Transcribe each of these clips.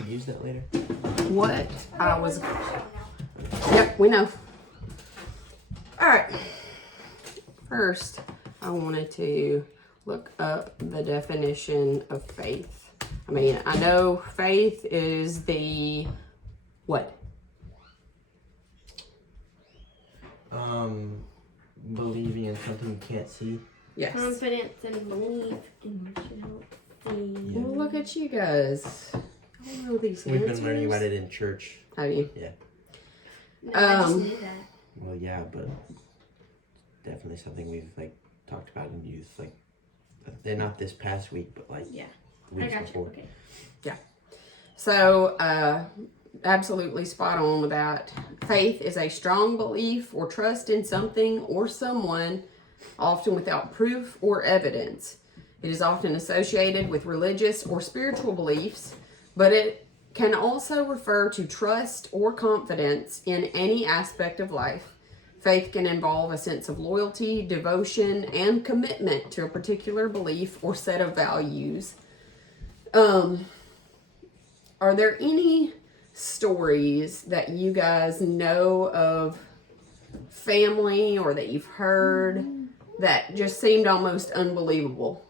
could use that later. What I was... Yep, we know. All right. First, I wanted to look up the definition of faith. I mean, I know faith is the... What? Believing in something you can't see. Yes. Confidence and belief in what you don't see. Well, look at you guys. I don't know these We've answers. been learning about it in church. Have you? Yeah. No, I just knew that. Well, yeah, but definitely something we've like talked about in youth. Like, they're not this past week, but like Yeah. weeks I got before. you. Okay. So, absolutely spot on with that. Faith is a strong belief or trust in something or someone, often without proof or evidence. It is often associated with religious or spiritual beliefs, but it can also refer to trust or confidence in any aspect of life. Faith can involve a sense of loyalty, devotion, and commitment to a particular belief or set of values. Are there any stories that you guys know of family or that you've heard that just seemed almost unbelievable?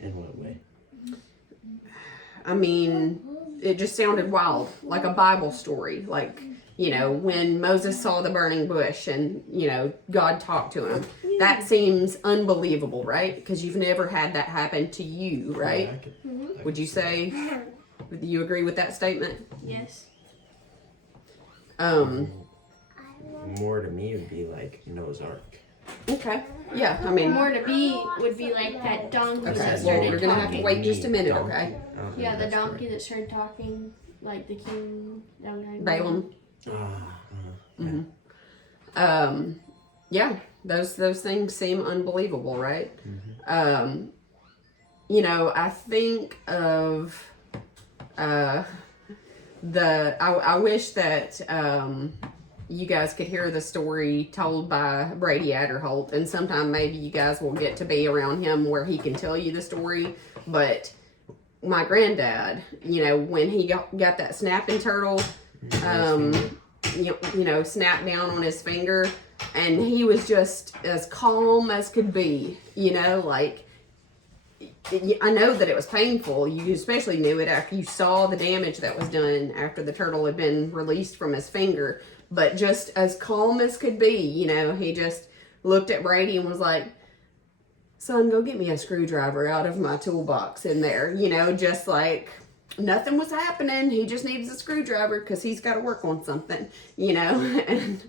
In what way? I mean, it just sounded wild, like a Bible story. Like, you know, when Moses saw the burning bush and, you know, God talked to him. That seems unbelievable, right? Because you've never had that happen to you, right? Yeah, I could Would you say, do you agree with that statement? Yes. More to me would be like Noah's Ark. Okay. Yeah, I mean, More to be would be like that donkey okay, that well, started we're gonna have to talking. wait just a minute, okay? I don't Yeah, think the that's donkey that started talking, like the king. Balaam. correct. Yeah. Yeah, those things seem unbelievable, right? You know, I think of I wish that you guys could hear the story told by Brady Adderholt, and sometime maybe you guys will get to be around him where he can tell you the story. But my granddad, you know, when he got that snapping turtle, you know, snapped down on his finger, and he was just as calm as could be, you know, like, I know that it was painful. You especially knew it after you saw the damage that was done after the turtle had been released from his finger, but just as calm as could be, you know, he just looked at Brady and was like, son, go get me a screwdriver out of my toolbox in there, you know, just like nothing was happening. He just needs a screwdriver because he's got to work on something, you know. And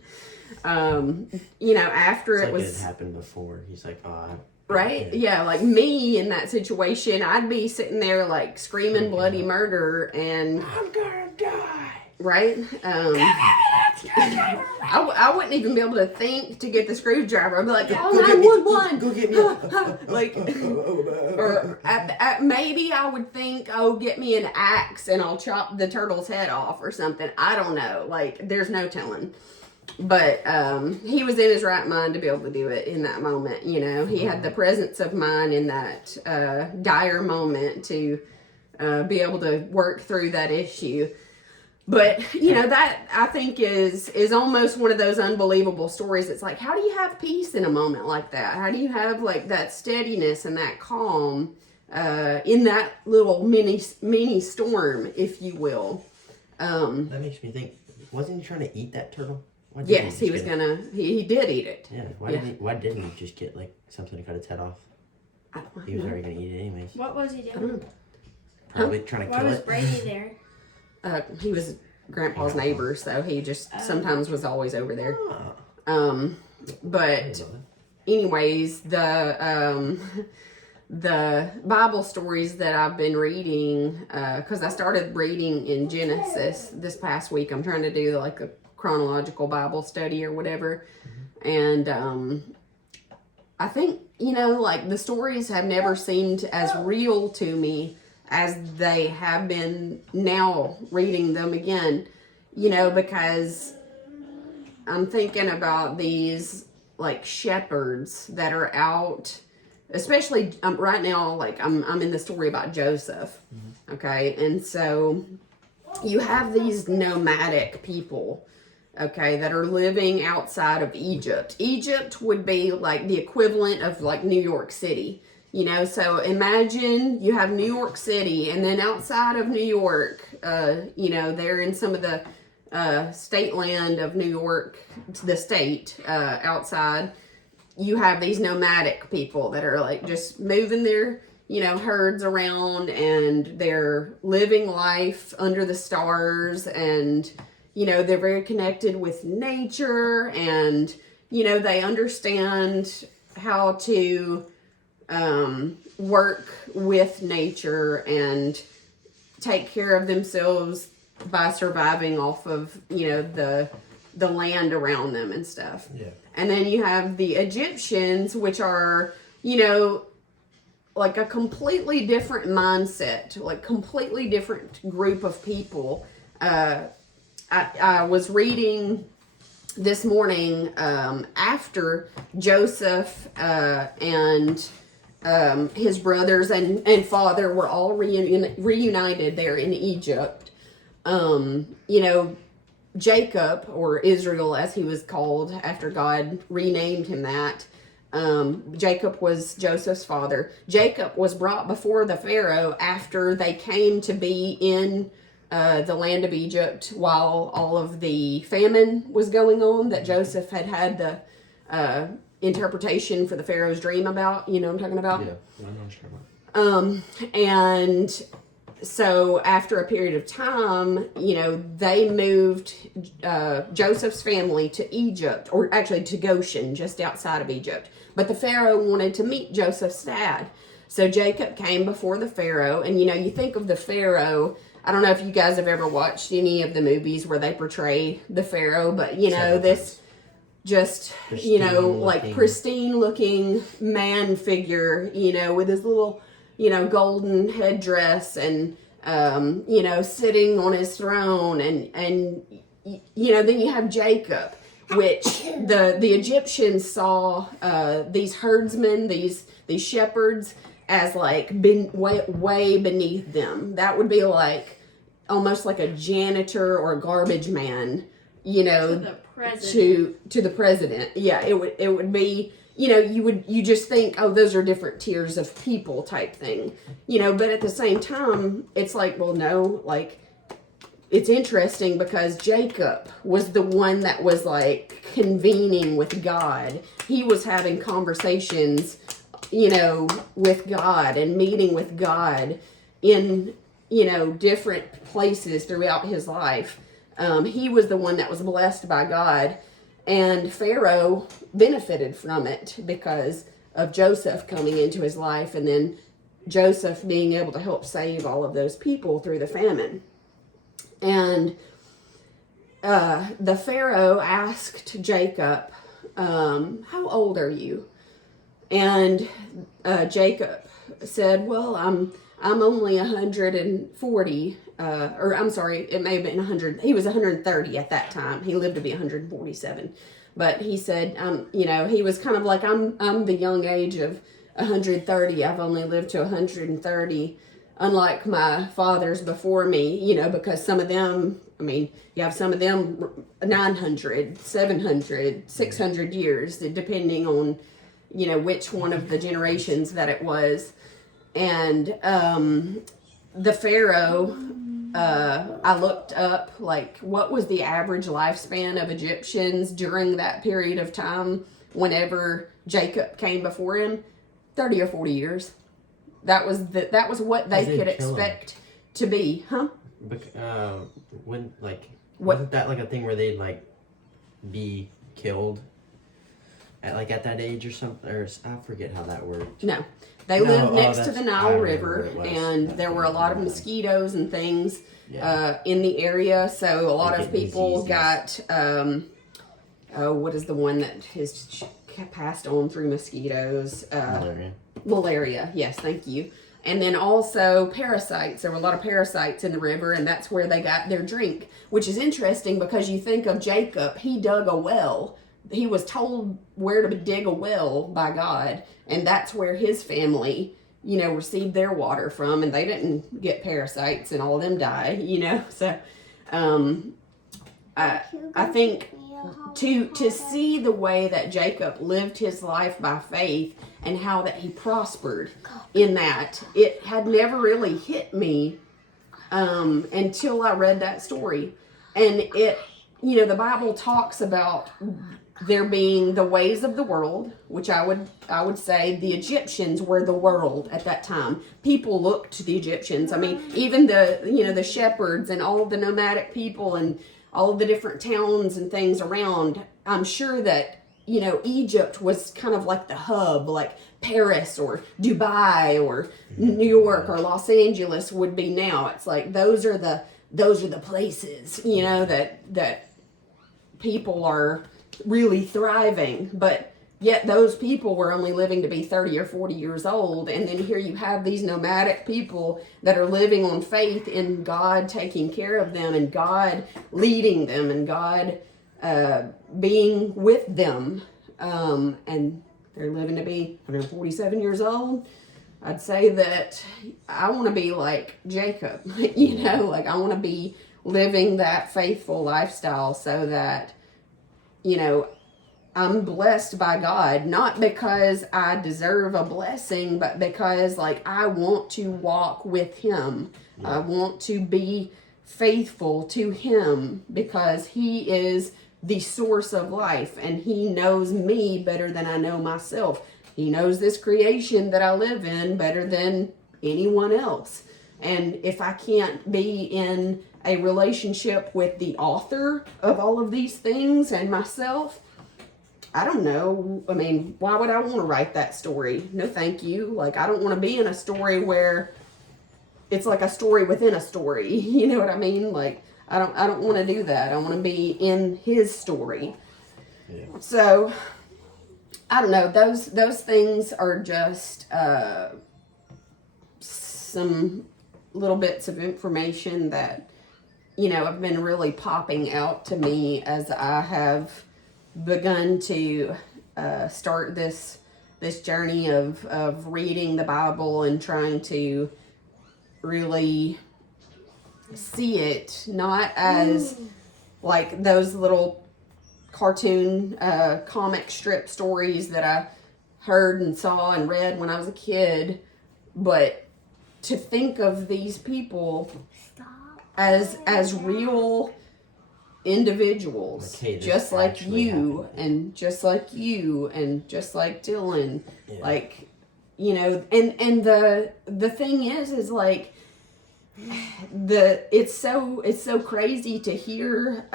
you know, after It's it like was it happened before. He's like, oh, right, yeah, like me in that situation, I'd be sitting there like screaming bloody murder, and I'm gonna die. right, I wouldn't even be able to think to get the screwdriver. I'd be like, oh, 911, Go get me. like, or maybe I would think, oh, get me an axe and I'll chop the turtle's head off or something. I don't know. Like, there's no telling. But he was in his right mind to be able to do it in that moment. You know, he had the presence of mind in that dire moment to be able to work through that issue. But, you know, that I think is almost one of those unbelievable stories. It's like, how do you have peace in a moment like that? How do you have like that steadiness and that calm in that little mini storm, if you will? That makes me think. Wasn't he trying to eat that turtle? Yes, he was gonna. He did eat it. Yeah. Why didn't he just get like something to cut its head off? I don't He was know. already gonna eat it anyways. What was he I don't doing? know. Probably trying to Why kill was it. Brady there? He was Grandpa's neighbor, so he just sometimes was always over there. Ah, But anyways, the Bible stories that I've been reading, because I started reading in Genesis this past week. I'm trying to do like a chronological Bible study or whatever, and I think, you know, like the stories have never seemed as real to me as they have been now reading them again, you know, because I'm thinking about these like shepherds that are out especially right now, like I'm in the story about Joseph. Okay, and so you have these nomadic people, okay, that are living outside of Egypt. Egypt would be like the equivalent of like New York City, you know. So imagine you have New York City, and then outside of New York, you know, they're in some of the state land of New York, the state outside. You have these nomadic people that are like just moving their, you know, herds around, and they're living life under the stars, and, you know, they're very connected with nature, and, you know, they understand how to work with nature and take care of themselves by surviving off of, you know, the land around them and stuff. Yeah. And then you have the Egyptians, which are, you know, like a completely different mindset, like completely different group of people. I was reading this morning after Joseph and his brothers and father were all reunited there in Egypt. You know, Jacob, or Israel as he was called after God renamed him that, Jacob was Joseph's father. Jacob was brought before the Pharaoh after they came to be in the land of Egypt while all of the famine was going on that Joseph had the interpretation for the Pharaoh's dream about. You know what I'm talking about? Yeah, I know what you're talking about. And so after a period of time, you know, they moved Joseph's family to Egypt, or actually to Goshen, just outside of Egypt. But the Pharaoh wanted to meet Joseph's dad. So Jacob came before the Pharaoh, and, you know, you think of the Pharaoh, I don't know if you guys have ever watched any of the movies where they portray the Pharaoh, but, you know, this just, you know, like pristine looking man figure, you know, with his little, you know, golden headdress, and you know, sitting on his throne, and you know, then you have Jacob, which the Egyptians saw these herdsmen, these shepherds, as like way beneath them. That would be like almost like a janitor or a garbage man, you know, To the president. to the president. Yeah, it would be, you know, you just think, oh, those are different tiers of people type thing, you know, but at the same time, it's like, well, no, like, it's interesting because Jacob was the one that was like convening with God. He was having conversations, you know, with God and meeting with God in, you know, different places throughout his life. He was the one that was blessed by God. And Pharaoh benefited from it because of Joseph coming into his life, and then Joseph being able to help save all of those people through the famine. And the Pharaoh asked Jacob, how old are you? And Jacob said, well, I'm only 140, or I'm sorry, it may have been 100. He was 130 at that time. He lived to be 147. But he said, you know, he was kind of like, I'm the young age of 130. I've only lived to 130, unlike my fathers before me, you know, because some of them, I mean, you have some of them 900, 700, 600 years, depending on, you know, which one of the generations that it was. And the Pharaoh, I looked up, like, what was the average lifespan of Egyptians during that period of time whenever Jacob came before him? 30 or 40 years. That was what they could expect to be, huh? When, like, What? wasn't that like a thing where they'd like be killed at that age or something? Or I forget how that worked. No. They No, lived next to that's- the I Nile remember River, it was. and there were a lot of mosquitoes and things in the area, so a lot They of get people diseases. got, what is the one that is passed on through mosquitoes? Malaria, yes, thank you. And then also parasites. There were a lot of parasites in the river, and that's where they got their drink, which is interesting because you think of Jacob, he dug a well he was told where to dig a well by God, and that's where his family, received their water from, and they didn't get parasites and all of them die. So, I think to see the way that Jacob lived his life by faith and how that he prospered in that, it had never really hit me until I read that story. And it, the Bible talks about there being the ways of the world, which I would say the Egyptians were the world at that time. People looked to the Egyptians. I mean, even the shepherds and all of the nomadic people and all of the different towns and things around. I'm sure that, Egypt was kind of like the hub, like Paris or Dubai or New York or Los Angeles would be now. It's like those are the places, that people are really thriving, but yet those people were only living to be 30 or 40 years old. And then here you have these nomadic people that are living on faith in God taking care of them and God leading them and God being with them. And they're living to be 147 years old. I'd say that I want to be like Jacob, like I want to be living that faithful lifestyle so that, I'm blessed by God, not because I deserve a blessing, but because I want to walk with him. Yeah. I want to be faithful to him because he is the source of life and he knows me better than I know myself. He knows this creation that I live in better than anyone else. And if I can't be in a relationship with the author of all of these things and myself, I don't know. I mean, why would I want to write that story? No, thank you. I don't want to be in a story where it's like a story within a story. You know what I mean? I don't want to do that. I want to be in his story. Yeah. So, I don't know. Those things are just some little bits of information that, have been really popping out to me as I have begun to start this journey of reading the Bible and trying to really see it not as like those little cartoon comic strip stories that I heard and saw and read when I was a kid, but to think of these people as real individuals, just like you and just like you and just like Dylan. Yeah. And the thing is it's so crazy to hear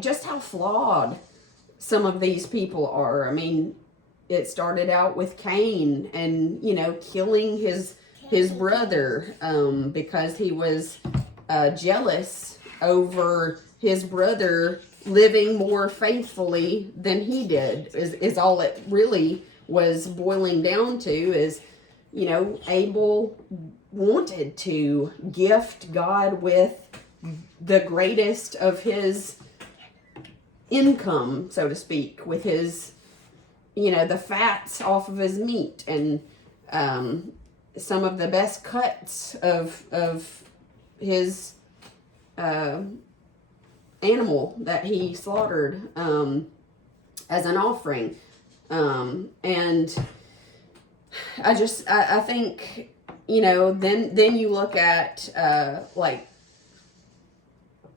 just how flawed some of these people are. I mean, it started out with Cain and killing his brother because he was jealous over his brother living more faithfully than he did is all it really was boiling down to. Is Abel wanted to gift God with the greatest of his income, so to speak, with his the fats off of his meat and some of the best cuts of his animal that he slaughtered as an offering. And I think, then you look at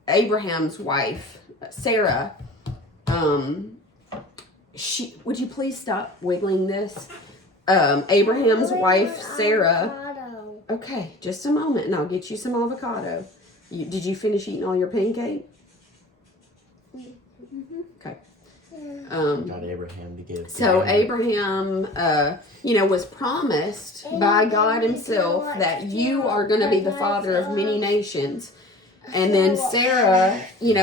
Abraham's wife, Sarah. Would you please stop wiggling this? Abraham's wife, Sarah. Okay, just a moment and I'll get you some avocado. Did you finish eating all your pancake? Okay. Got Abraham to give. So Abraham, was promised by God himself that you are going to be the father of many nations. And then Sarah,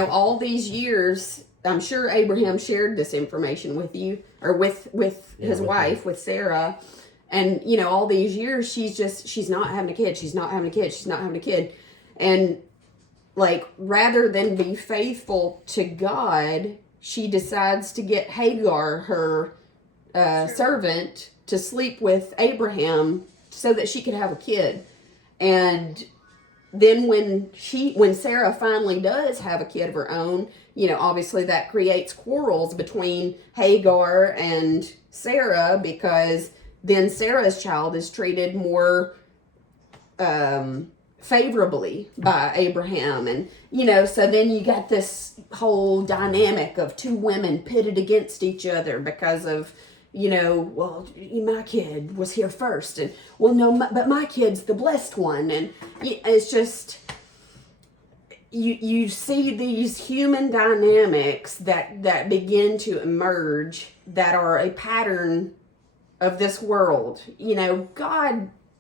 all these years, I'm sure Abraham shared this information with you or with his wife, with Sarah. And, all these years, she's not having a kid. She's not having a kid. She's not having a kid. And rather than be faithful to God, she decides to get Hagar, her servant, to sleep with Abraham so that she could have a kid. And then when Sarah finally does have a kid of her own, obviously that creates quarrels between Hagar and Sarah, because then Sarah's child is treated more favorably by Abraham. And, so then you got this whole dynamic of two women pitted against each other because of, well, my kid was here first. And, well, no, but my kid's the blessed one. And it's just, you see these human dynamics that begin to emerge that are a pattern of this world.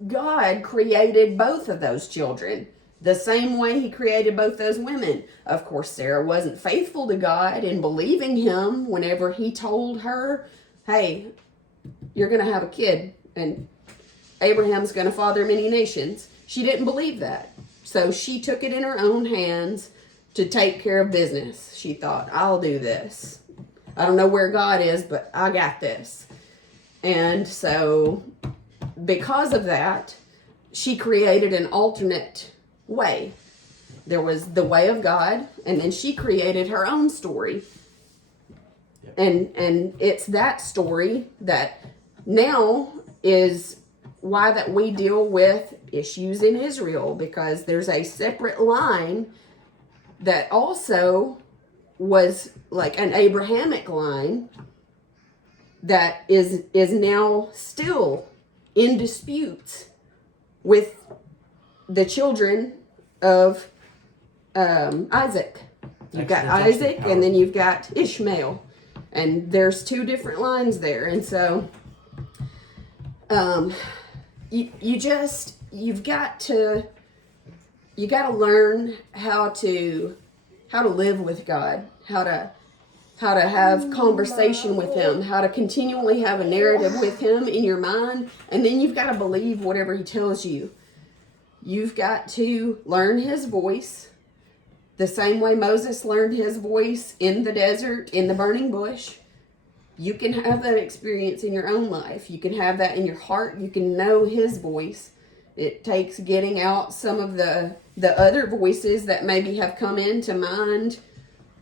God created both of those children the same way he created both those women. Of course, Sarah wasn't faithful to God in believing him whenever he told her, hey, you're going to have a kid and Abraham's going to father many nations. She didn't believe that. So she took it in her own hands to take care of business. She thought, I'll do this. I don't know where God is, but I got this. And so because of that, she created an alternate way. There was the way of God, and then she created her own story. Yep. And it's that story that now is why that we deal with issues in Israel, because there's a separate line that also was like an Abrahamic line that is now still in disputes with the children of Isaac. You've got Isaac and then you've got Ishmael. And there's two different lines there. And so you've got to learn how to live with God, how to have conversation with him, how to continually have a narrative with him in your mind, and then you've got to believe whatever he tells you. You've got to learn his voice the same way Moses learned his voice in the desert, in the burning bush. You can have that experience in your own life. You can have that in your heart. You can know his voice. It takes getting out some of the other voices that maybe have come into mind.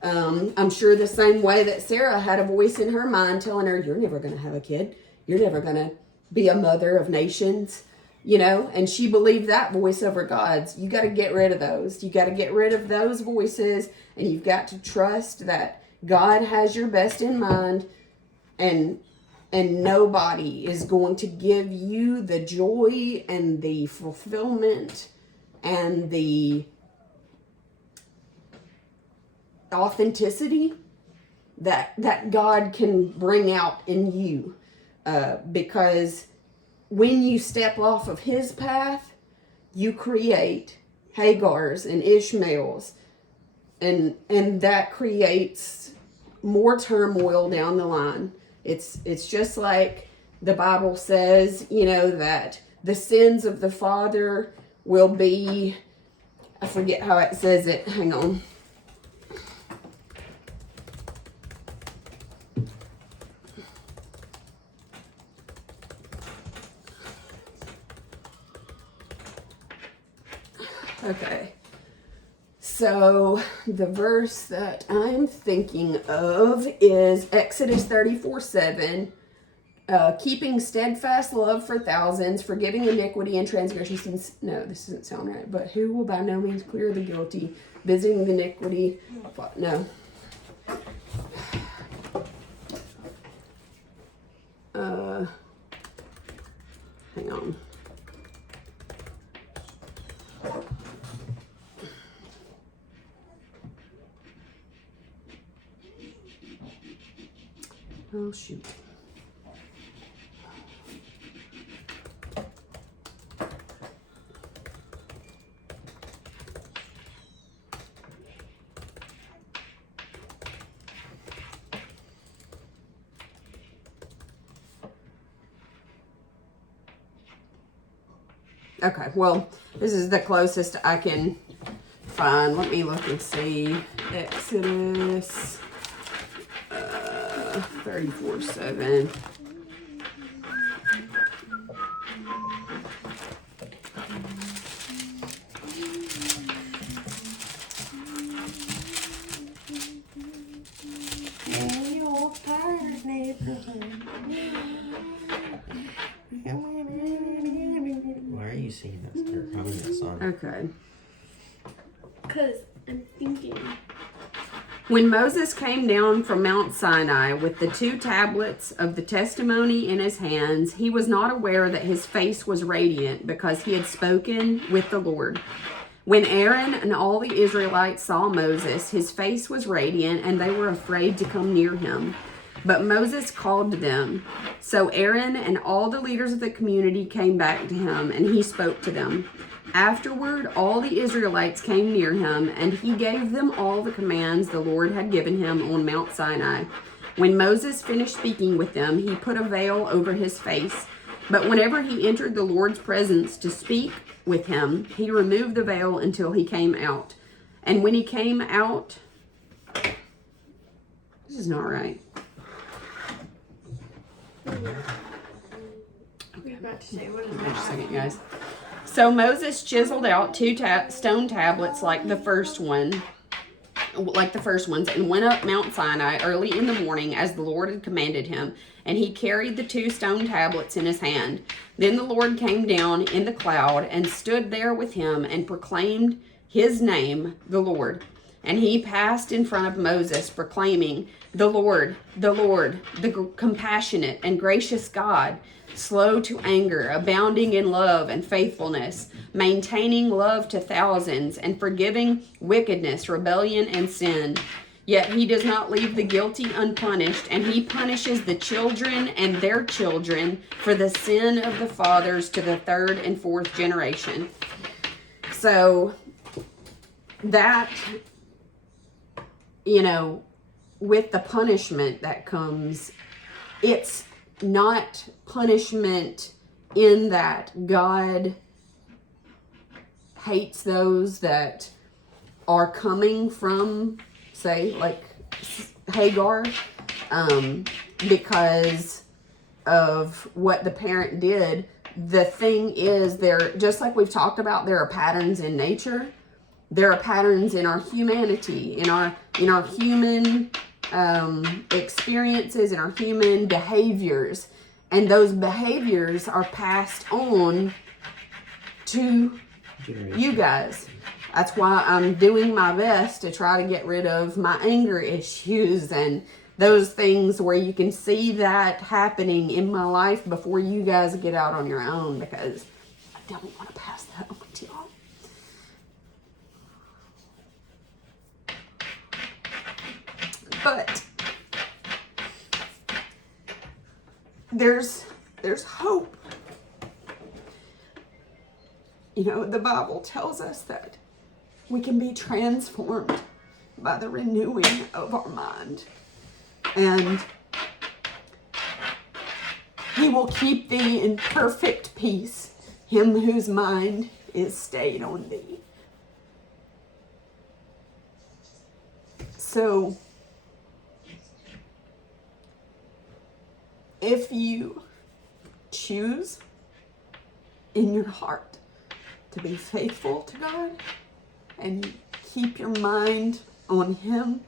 I'm sure the same way that Sarah had a voice in her mind telling her, you're never going to have a kid. You're never going to be a mother of nations, and she believed that voice over God's. You got to get rid of those. You got to get rid of those voices, and you've got to trust that God has your best in mind, and nobody is going to give you the joy and the fulfillment and the authenticity that God can bring out in you, because when you step off of his path, you create Hagars and Ishmaels, and that creates more turmoil down the line. It's just like the Bible says, that the sins of the father will be, I forget how it says it, hang on. Okay, so the verse that I'm thinking of is Exodus 34:7. Keeping steadfast love for thousands, forgiving iniquity and transgression. No, this doesn't sound right. But who will by no means clear the guilty, visiting the iniquity? No. Hang on. Oh, shoot. Okay, well, this is the closest I can find. Let me look and see. Exodus 34:7. Why are you singing that or humming that song? Okay. Because I'm thinking. When Moses came down from Mount Sinai with the 2 tablets of the testimony in his hands, he was not aware that his face was radiant because he had spoken with the Lord. When Aaron and all the Israelites saw Moses, his face was radiant, and they were afraid to come near him. But Moses called to them. So Aaron and all the leaders of the community came back to him, and he spoke to them. Afterward, all the Israelites came near him, and he gave them all the commands the Lord had given him on Mount Sinai. When Moses finished speaking with them, he put a veil over his face. But whenever he entered the Lord's presence to speak with him, he removed the veil until he came out. And when he came out, this is not right. I was about to say, what is Wait a second, guys. So Moses chiseled out 2 stone tablets like the first ones, and went up Mount Sinai early in the morning as the Lord had commanded him, and he carried the 2 stone tablets in his hand. Then the Lord came down in the cloud and stood there with him and proclaimed his name, the Lord. And he passed in front of Moses, proclaiming, the Lord, the compassionate and gracious God, slow to anger, abounding in love and faithfulness, maintaining love to thousands, and forgiving wickedness, rebellion, and sin. Yet he does not leave the guilty unpunished, and he punishes the children and their children for the sin of the fathers to the 3rd and 4th generation. So that, with the punishment that comes, it's not punishment in that God hates those that are coming from, say, like Hagar, because of what the parent did. The thing is, just like we've talked about, there are patterns in nature. There are patterns in our humanity, in our human experiences, in our human behaviors, and those behaviors are passed on to you guys. That's why I'm doing my best to try to get rid of my anger issues and those things where you can see that happening in my life before you guys get out on your own, because I don't want to pass that on to y'all. But there's hope. The Bible tells us that we can be transformed by the renewing of our mind. And he will keep thee in perfect peace, him whose mind is stayed on thee. So, if you choose in your heart to be faithful to God and keep your mind on him,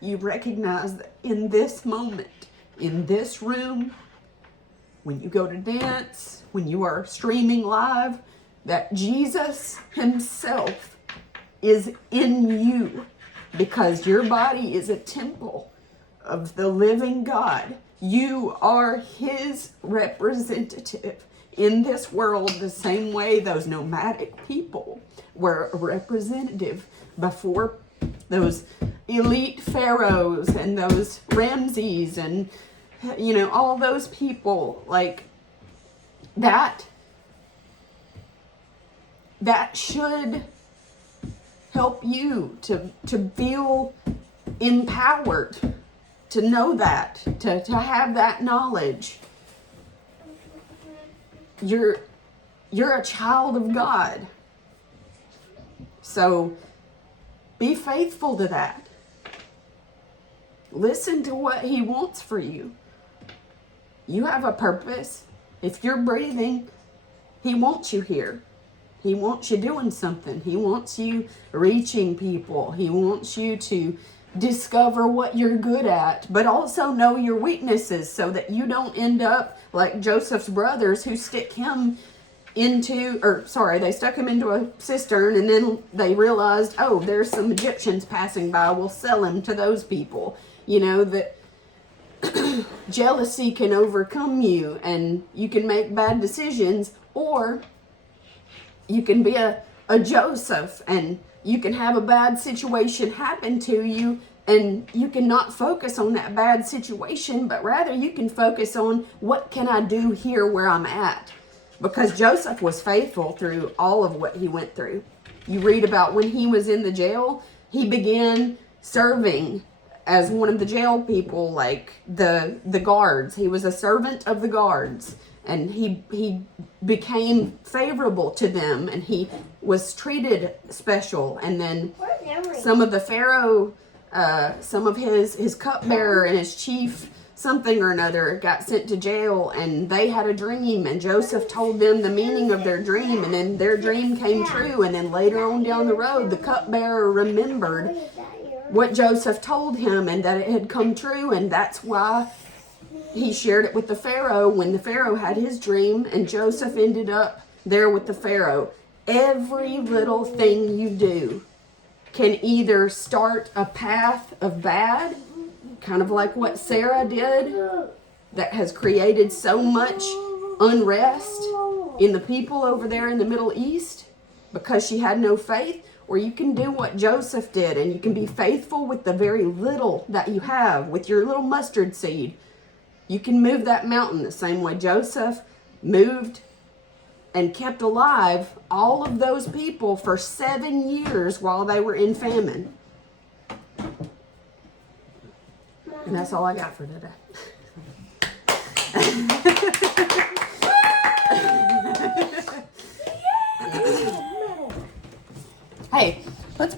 you recognize that in this moment, in this room, when you go to dance, when you are streaming live, that Jesus himself is in you, because your body is a temple of the living God. You are his representative in this world, the same way those nomadic people were a representative before those elite pharaohs and those Ramses and all those people. Like that should help you to feel empowered, to know that, to have that knowledge. You're a child of God. So be faithful to that. Listen to what he wants for you. You have a purpose. If you're breathing, he wants you here. He wants you doing something. He wants you reaching people. He wants you to discover what you're good at, but also know your weaknesses so that you don't end up like Joseph's brothers who stuck him into a cistern, and then they realized, oh, there's some Egyptians passing by. We'll sell him to those people. You know, that jealousy can overcome you and you can make bad decisions, or you can be a Joseph and you can have a bad situation happen to you, and you can not focus on that bad situation, but rather you can focus on what can I do here where I'm at. Because Joseph was faithful through all of what he went through. You read about when he was in the jail, he began serving as one of the jail people, like the guards. He was a servant of the guards. And he became favorable to them, and he was treated special. And then some of the Pharaoh, some of his cupbearer and his chief something or another got sent to jail, and they had a dream, and Joseph told them the meaning of their dream, and then their dream came true. And then later on down the road, the cupbearer remembered what Joseph told him and that it had come true, and that's why he shared it with the Pharaoh when the Pharaoh had his dream, and Joseph ended up there with the Pharaoh. Every little thing you do can either start a path of bad, kind of like what Sarah did, that has created so much unrest in the people over there in the Middle East because she had no faith, or you can do what Joseph did, and you can be faithful with the very little that you have, with your little mustard seed. You can move that mountain the same way Joseph moved and kept alive all of those people for 7 years while they were in famine. And that's all I got for today. Hey, let's